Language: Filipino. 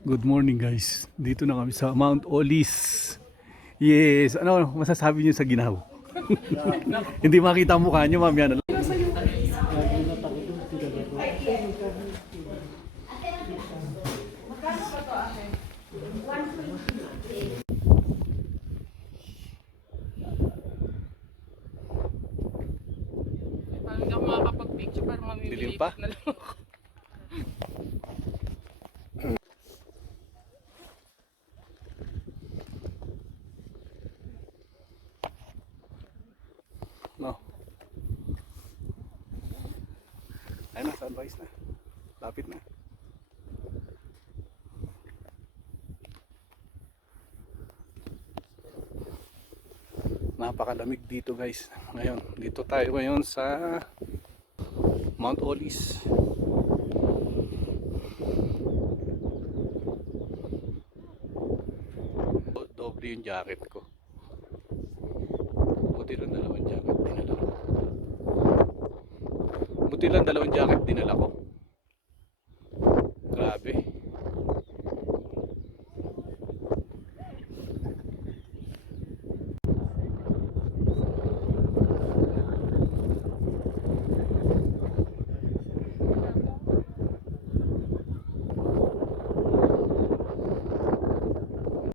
Good morning guys. Dito na kami sa Mount Olis. Yes, ano masasabi niyo sa ginaw? Hindi makita ang mukha niyo, ma'am, yan. Parang hindi ako makakapag-picture pero Dilim pa? mamimilipit na lang ako. No. Ayun na, sunrise na. Lapit na. Napakalamig dito guys. Ngayon, dito tayo ngayon sa Mount Olis. Doble yung jacket ko. Buti lang dalawang jacket dinala ko.